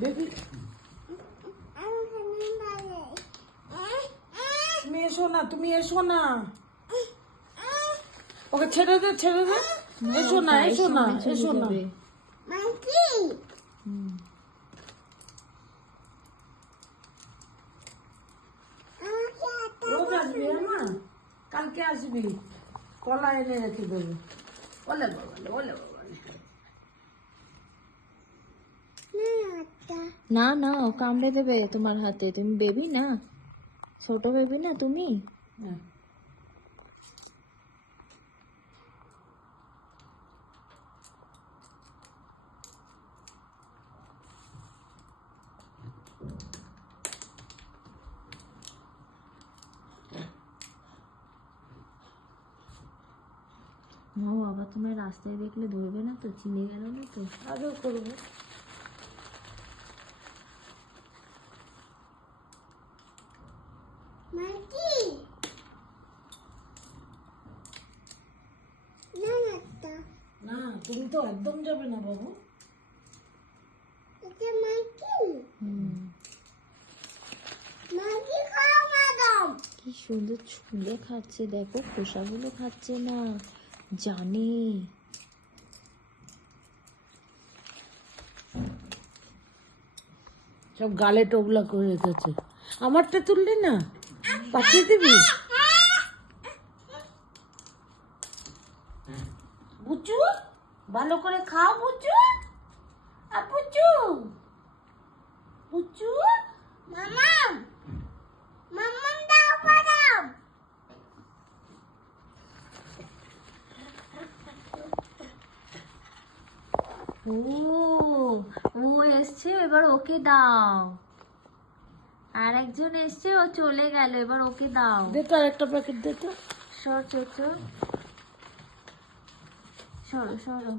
Baby তুমি এসো না তুমি এসো না। ওকে ছেড়ে দে ছেড়ে দে। এসো না এসো না এসো না আসবি হ্যাঁ কালকে আসবি। কলা এনে রেখে দেবো। ওলে বাবা ওলে বাবা। না না ও কামড়ে দেবে তোমার হাতে। তুমি বেবি না? ছোট বেবি না তুমি? হ্যাঁ। মা বাবা তোমার রাস্তায় দেখলে ধরবে না তো? চিনে গেল না তো? আগেও করব। না তুমি তো একদম যাবে না বাবু। কি সুন্দর ছুলে খাচ্ছে দেখো খোসাগুলো খাচ্ছে না জানে। সব গালে টোবলা করে রেখেছে আমারটা তুললে না? পাঠিয়ে দিবি? বুচু, ভালো করে খাও বুচু। আর বুচু বুচু ও ও এসছে, এবার ওকে দাও। একজন এসছে ও চলে গেল এবার ওকে দাও। দে তো আর একটা প্যাকেট দে তো। সর চোর চোর। সরো সরো।